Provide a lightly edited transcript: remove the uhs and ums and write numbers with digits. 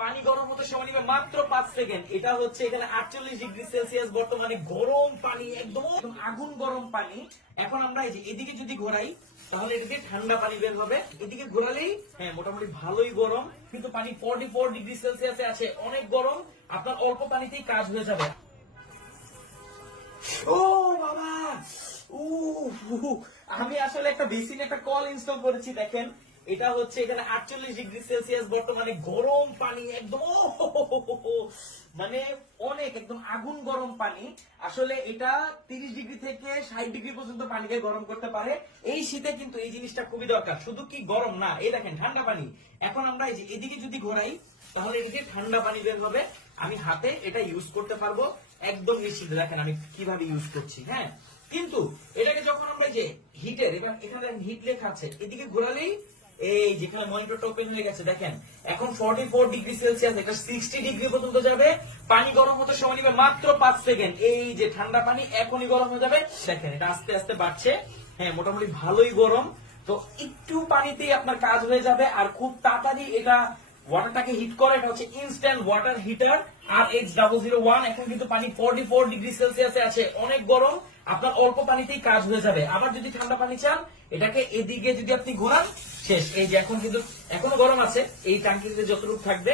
পানি গরম হতে সময় নিবে মাত্র 5 সেকেন্ড। এটা হচ্ছে এখানে 48 ডিগ্রি সেলসিয়াস বর্তমানে গরম পানি, একদম একদম আগুন গরম পানি। এখন আমরা এই যে এদিকে যদি ঘোরাই তাহলে এদিকে ঠান্ডা পানি বের হবে, এদিকে ঘোরালেই হ্যাঁ মোটামুটি ভালোই গরম, কিন্তু পানি 44 ডিগ্রি সেলসিয়াসে আছে, অনেক গরম। আপনার অল্প পানিতেই কাজ হয়ে যাবে। ও বাবা, আমি আসলে একটা বেসিন একটা কল ইনস্টল করেছি, দেখেন এটা হচ্ছে এখানে 48 ডিগ্রি সেলসিয়াস বর্তমানে গরম পানি, একদম মানে অনেক একদম আগুন গরম পানি। আসলে এটা 30 ডিগ্রি থেকে 60 ডিগ্রি পর্যন্ত পানিকে গরম করতে পারে। এই শীতে কিন্তু এই জিনিসটা খুবই দরকার। শুধু কি গরম না, এই দেখেন ঠান্ডা পানি। এখন আমরা এই যে এদিকে যদি ঘোরাই তাহলে এদিকে ঠান্ডা পানি বের হবে। আমি হাতে এটা ইউজ করতে পারবো একদম নিশ্চিত। দেখেন আমি কিভাবে ইউজ করছি। হ্যাঁ, কিন্তু এটাকে যখন আমরা যে হিটের, এবার এখানে হিট লেখা আছে, এদিকে ঘোরালেই এই যেখানে মনিটরটা ওপেন হয়ে গেছে দেখেন এখন 44 ডিগ্রি সেলসিয়াস, এটা 60 ডিগ্রি পর্যন্ত যাবে। পানি গরম হতে সময় নিবে মাত্র 5 সেকেন্ড। এই যে ঠান্ডা পানি এখনই গরম হয়ে যাবে, দেখেন এটা আস্তে আস্তে বাড়ছে। হ্যাঁ, মোটামুটি ভালোই গরম। তো একটু পানিতেই আপনার কাজ হয়ে যাবে, আর খুব তাড়াতাড়ি এটা ওয়াটারটাকে হিট করে। এটা হচ্ছে ইনস্ট্যান্ট ওয়াটার হিটার RH001। এখন কিন্তু পানি 44 ডিগ্রি সেলসিয়াসে আছে, অনেক গরম। আপনার অল্প পানিতেই কাজ হয়ে যাবে। আবার যদি ঠান্ডা পানি চান, এটাকে এদিকে যদি আপনি ঘোরান, শেষ। এই যে এখন কিন্তু এখনো গরম আছে, এই টাঙ্কিতে যতটুকু থাকবে